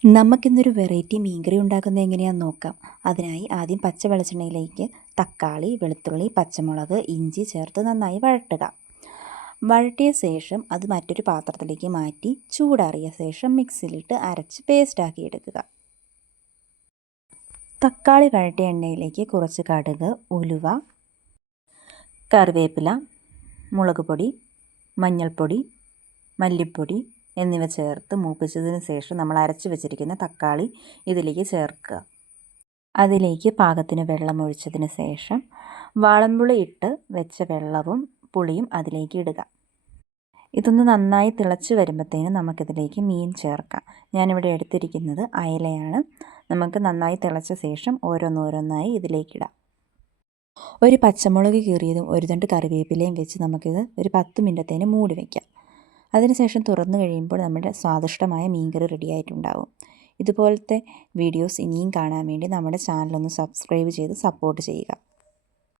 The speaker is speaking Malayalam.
നമുക്കിന്നൊരു വെറൈറ്റി മീൻകറി ഉണ്ടാക്കുന്നത് എങ്ങനെയാണെന്ന് നോക്കാം. അതിനായി ആദ്യം പച്ച വെളിച്ചെണ്ണയിലേക്ക് തക്കാളി, വെളുത്തുള്ളി, പച്ചമുളക്, ഇഞ്ചി ചേർത്ത് നന്നായി വഴട്ടുക. വഴട്ടിയ ശേഷം അത് മറ്റൊരു പാത്രത്തിലേക്ക് മാറ്റി ചൂടാറിയ ശേഷം മിക്സിയിലിട്ട് അരച്ച് പേസ്റ്റാക്കി എടുക്കുക. തക്കാളി വഴട്ടിയ എണ്ണയിലേക്ക് കുറച്ച് കടുക്, ഉലുവ, കറിവേപ്പില, മുളക് പൊടി, മഞ്ഞൾപ്പൊടി, മല്ലിപ്പൊടി എന്നിവ ചേർത്ത് മൂപ്പിച്ചതിന് ശേഷം നമ്മൾ അരച്ച് വെച്ചിരിക്കുന്ന തക്കാളി ഇതിലേക്ക് ചേർക്കുക. അതിലേക്ക് പാകത്തിന് വെള്ളം ഒഴിച്ചതിന് ശേഷം വാളൻപുളി ഇട്ട് വെച്ച വെള്ളവും പുളിയും അതിലേക്ക് ഇടുക. ഇതൊന്ന് നന്നായി തിളച്ച് വരുമ്പോഴത്തേനും നമുക്കിതിലേക്ക് മീൻ ചേർക്കാം. ഞാനിവിടെ എടുത്തിരിക്കുന്നത് അയലയാണ്. നമുക്ക് നന്നായി തിളച്ച ശേഷം ഓരോന്നോരോന്നായി ഇതിലേക്കിടാം. ഒരു പച്ചമുളക് കീറിയതും ഒരു തണ്ട് കറിവേപ്പിലയും വെച്ച് നമുക്കിത് ഒരു 10 മിനിറ്റത്തേന് മൂടി വയ്ക്കാം. അതിനുശേഷം തുറന്നു കഴിയുമ്പോൾ നമ്മുടെ സ്വാദിഷ്ടമായ മീൻകറി റെഡിയായിട്ടുണ്ടാവും. ഇതുപോലത്തെ വീഡിയോസ് ഇനിയും കാണാൻ വേണ്ടി നമ്മുടെ ചാനലൊന്ന് സബ്സ്ക്രൈബ് ചെയ്ത് സപ്പോർട്ട് ചെയ്യുക.